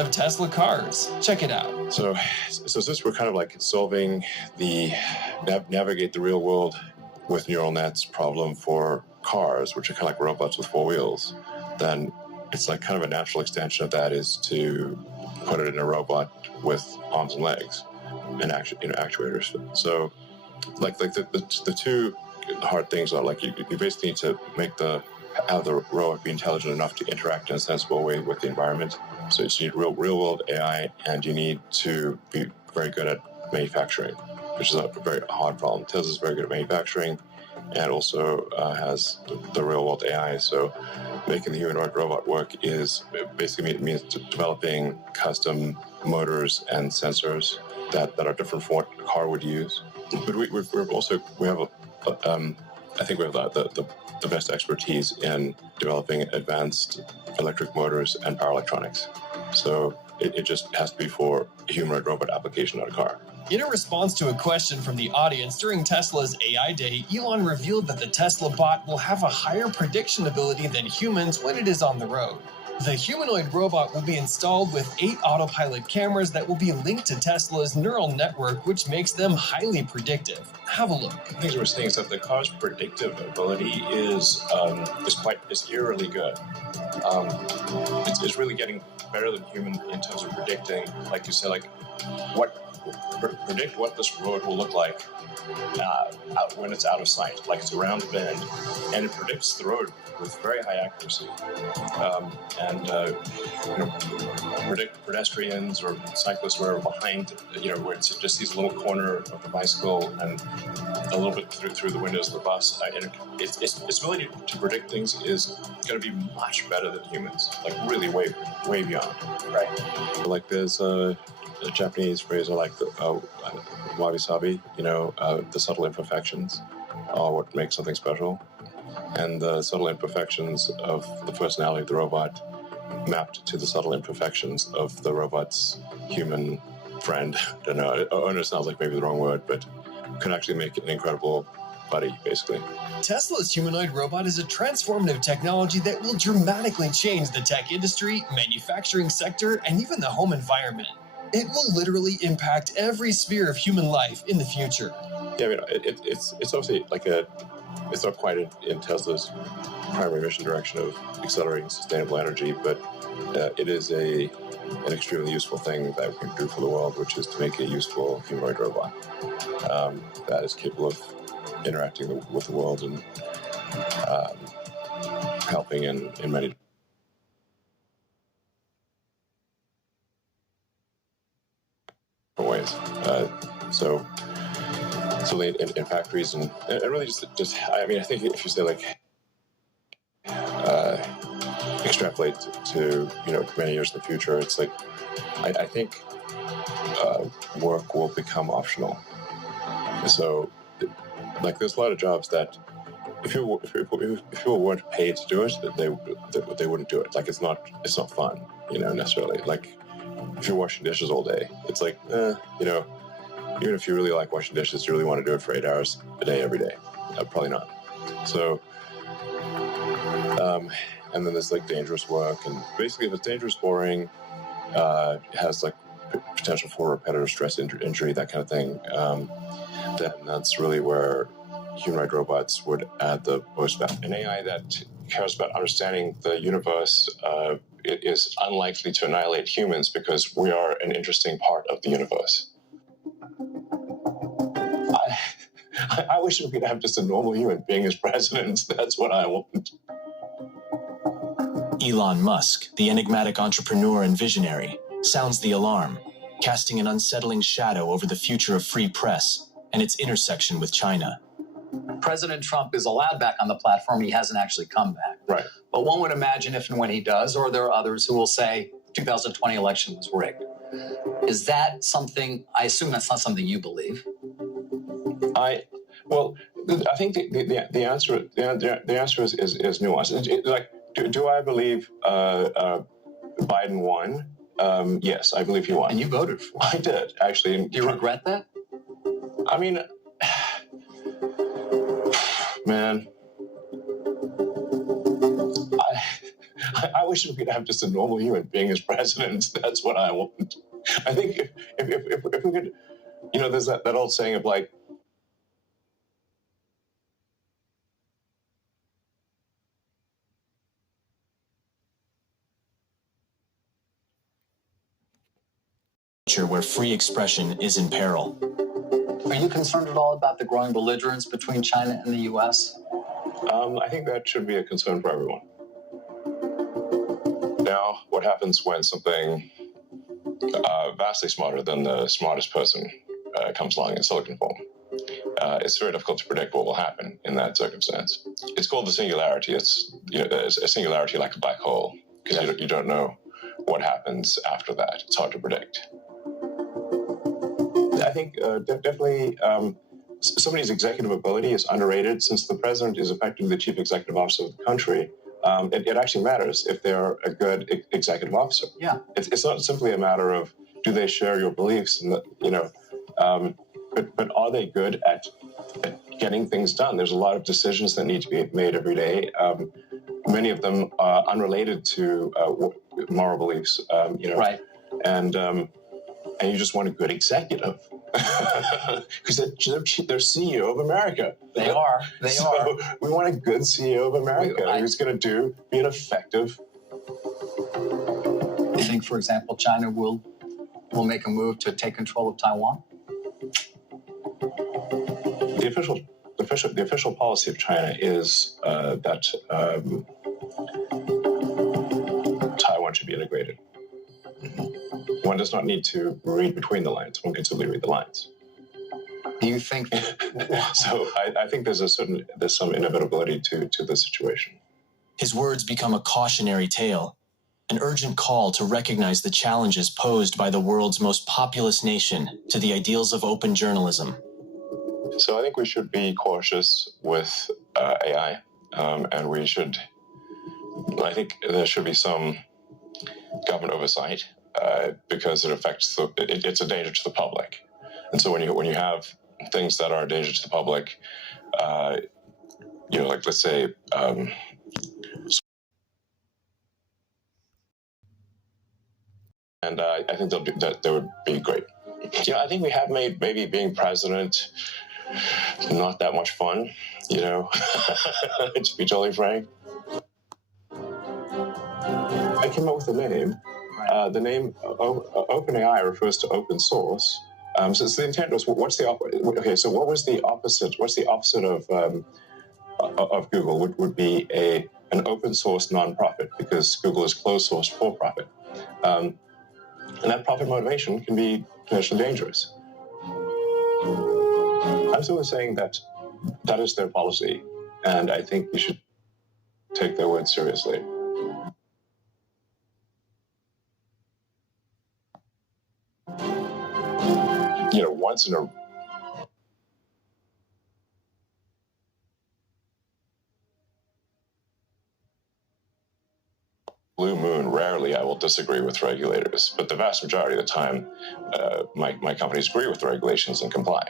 of Tesla cars. Check it out. So since we're kind of like solving the navigate the real world with neural nets problem for cars, which are kind of like robots with four wheels, then it's like kind of a natural extension of that is to put it in a robot with arms and legs and actuators. So like the two hard things are like you basically need to have the robot be intelligent enough to interact in a sensible way with the environment. So you need real world AI, and you need to be very good at manufacturing, which is a very hard problem. Tesla's very good at manufacturing, and also has the real world AI. So making the humanoid robot work is basically means developing custom motors and sensors that are different from what a car would use. But we have I think we have the best expertise in developing advanced electric motors and power electronics. So it just has to be for a humanoid robot application, not a car. In a response to a question from the audience during Tesla's AI Day, Elon revealed that the Tesla bot will have a higher prediction ability than humans when it is on the road. The humanoid robot will be installed with 8 autopilot cameras that will be linked to Tesla's neural network, which makes them highly predictive. Have a look. The things we're seeing is that the car's predictive ability is eerily good. It's really getting better than human in terms of predicting, like you said, like predict what this road will look like when it's out of sight, like it's around the bend, and it predicts the road with very high accuracy, predict pedestrians or cyclists where behind, where it's just these little corner of the bicycle and a little bit through the windows of the bus. And its ability to predict things is going to be much better than humans, like really way beyond. Right. Like there's a Japanese phrase like the wabi-sabi, the subtle imperfections are what makes something special. And the subtle imperfections of the personality of the robot mapped to the subtle imperfections of the robot's human friend. I don't know. Owner sounds like maybe the wrong word, but can actually make an incredible buddy, basically. Tesla's humanoid robot is a transformative technology that will dramatically change the tech industry, manufacturing sector, and even the home environment. It will literally impact every sphere of human life in the future. Yeah, I mean, it's obviously like it's not quite in Tesla's primary mission direction of accelerating sustainable energy, but it is an extremely useful thing that we can do for the world, which is to make a useful humanoid robot that is capable of interacting with the world and helping in many different ways. So in factories and really just I mean, I think if you say like extrapolate to many years in the future, it's like I think work will become optional. So like there's a lot of jobs that if people weren't paid to do it, they wouldn't do it. Like it's not fun, necessarily. Like if you're washing dishes all day, it's like even if you really like washing dishes, you really want to do it for 8 hours a day, every day? Probably not. So, and then there's like dangerous work, and basically if it's dangerous, boring, has like potential for repetitive stress injury, that kind of thing, then that's really where humanoid robots would add the most value. An AI that cares about understanding the universe is unlikely to annihilate humans because we are an interesting part of the universe. I wish we could have just a normal human being as president. That's what I want. Elon Musk, the enigmatic entrepreneur and visionary, sounds the alarm, casting an unsettling shadow over the future of free press and its intersection with China. President Trump is allowed back on the platform. He hasn't actually come back. Right. But one would imagine if and when he does, or there are others who will say 2020 election was rigged. Is that something, I assume that's not something you believe? I think the answer is nuanced. Like, do I believe Biden won? Yes, I believe he won. And you voted for him. I did, actually. Do you regret that? I mean, man, I wish we could have just a normal human being as president. That's what I want. I think if we could, there's that old saying of like, where free expression is in peril. Are you concerned at all about the growing belligerence between China and the U.S.? I think that should be a concern for everyone. Now, what happens when something vastly smarter than the smartest person comes along in silicon form? It's very difficult to predict what will happen in that circumstance. It's called the singularity. It's a singularity like a black hole, because you don't know what happens after that. It's hard to predict. I think definitely somebody's executive ability is underrated. Since the president is effectively the chief executive officer of the country, it actually matters if they're a good executive officer. Yeah. It's not simply a matter of do they share your beliefs, and but are they good at getting things done? There's a lot of decisions that need to be made every day. Many of them are unrelated to moral beliefs. Right. And you just want a good executive because they're CEO of America. They are. So we want a good CEO of America who's going to be an effective. You think, for example, China will make a move to take control of Taiwan? The official policy of China is that Taiwan should be integrated. One does not need to read between the lines. One can simply read the lines. Do you think? So I think there's some inevitability to the situation. His words become a cautionary tale, an urgent call to recognize the challenges posed by the world's most populous nation to the ideals of open journalism. So I think we should be cautious with AI, and I think there should be some government oversight because it affects it's a danger to the public. And so when you have things that are a danger to the public, like let's say, and I think that would be great. I think we have made maybe being president not that much fun, to be totally frank. I came up with the name. The name OpenAI refers to open source. So the intent was, what's the opposite? So what was the opposite? What's the opposite of Google? Would be an open source nonprofit, because Google is closed source for profit, and that profit motivation can be potentially dangerous. I'm simply saying that is their policy, and I think we should take their words seriously. Once in a blue moon, rarely I will disagree with regulators, but the vast majority of the time, my companies agree with the regulations and comply.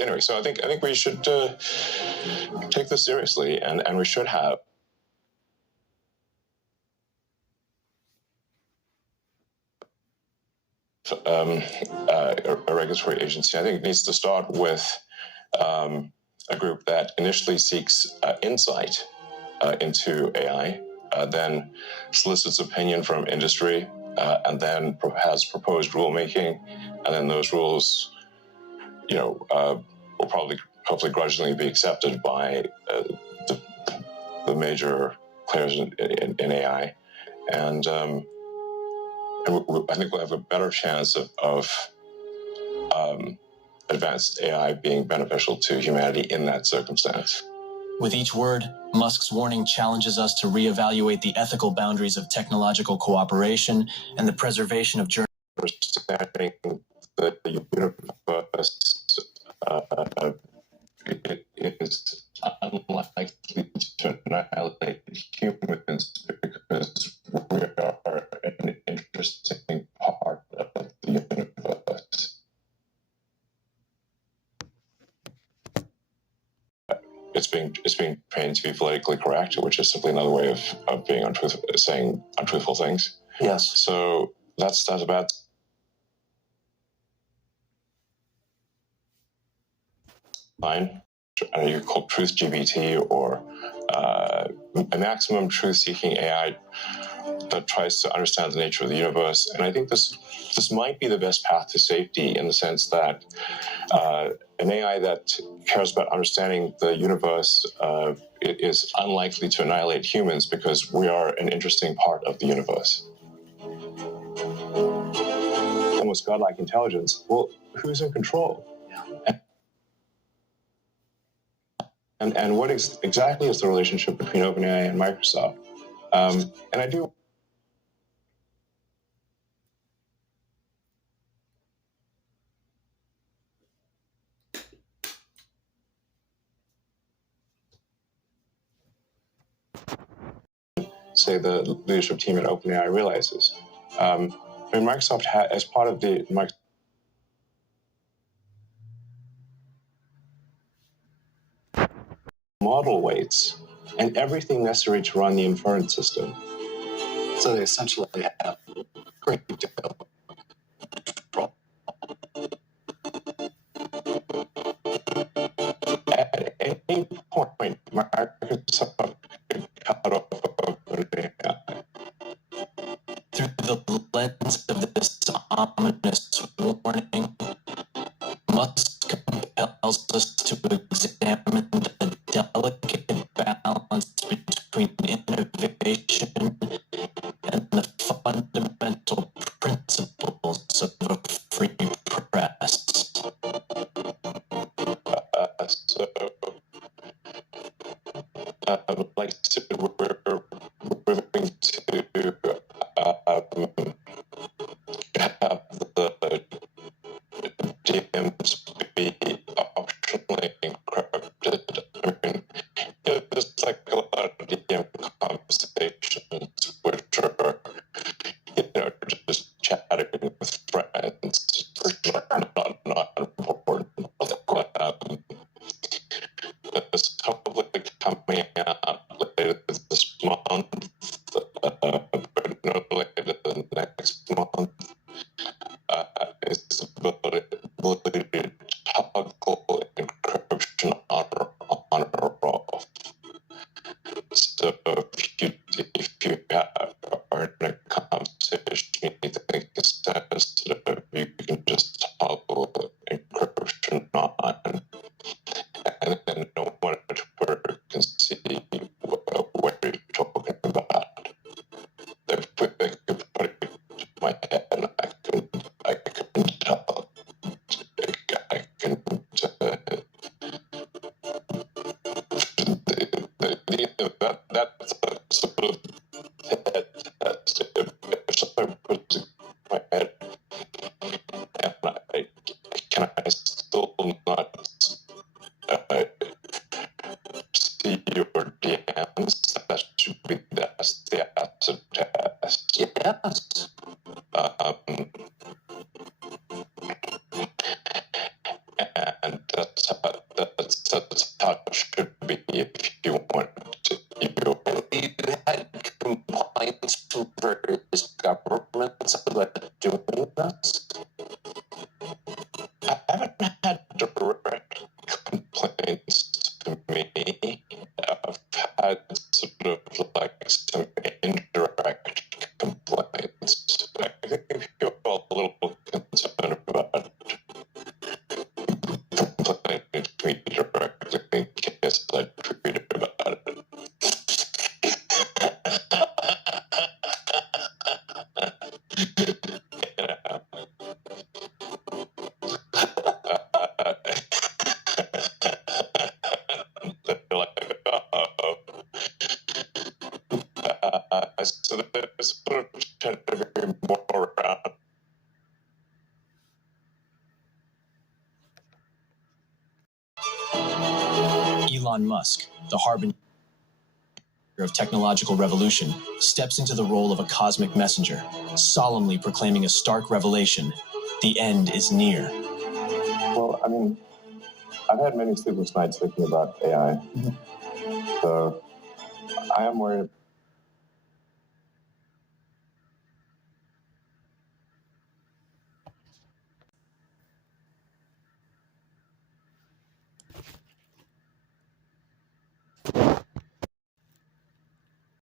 Anyway, so I think we should take this seriously, and we should have a regulatory agency. I think it needs to start with a group that initially seeks insight into AI, then solicits opinion from industry, and then has proposed rulemaking, and then those rules will probably, hopefully, grudgingly be accepted by the major players in AI, and I think we'll have a better chance of advanced AI being beneficial to humanity in that circumstance. With each word, Musk's warning challenges us to reevaluate the ethical boundaries of technological cooperation and the preservation of understanding the universe it is unlikely to annihilate humans because we being trained to be politically correct, which is simply another way of being saying untruthful things. Yes. So that's a bad. Fine. You call truth GBT or a maximum truth-seeking AI that tries to understand the nature of the universe. And I think this might be the best path to safety in the sense that an AI that cares about understanding the universe it is unlikely to annihilate humans because we are an interesting part of the universe. Almost godlike intelligence. Well, who's in control? Yeah. And what exactly is the relationship between OpenAI and Microsoft? And I do. Say the leadership team at OpenAI realizes. Microsoft as part of the model weights and everything necessary to run the inference system. So they essentially have great detail. At any point, Microsoft could cut off OpenAI. Through the lens of this ominous warning, Musk compels us to examine the delicate balance between innovation and the fundamental principles of a free press. Like we're moving to have the DMs be optionally encrypted. I mean, there's like a lot of DM conversations which are, just chatting with friends. Not important. It's hopefully coming out later this month, but no later than next month. Is the ability to toggle encryption on or off. So if you are in a conversation you think is sensitive, you can just toggle encryption on, and then no one at work can see what you're talking about. They could put it to my head and I can tell. I can that's a sort of head test. If something puts it in my head and I still not see your DMs, that should be the acid test. Yes. And that's how it should be if you want to. You had complaints from various governments about doing this? I haven't had direct complaints to me. I've had sort of like some indirect complaints. I think if you're a little concerned about complaining to me directly in case I tweeted about it. So there's sort of tend to be more around. Elon Musk, the harbinger of technological revolution, steps into the role of a cosmic messenger, solemnly proclaiming a stark revelation: the end is near. Well, I mean, I've had many sleepless nights thinking about AI. So I am worried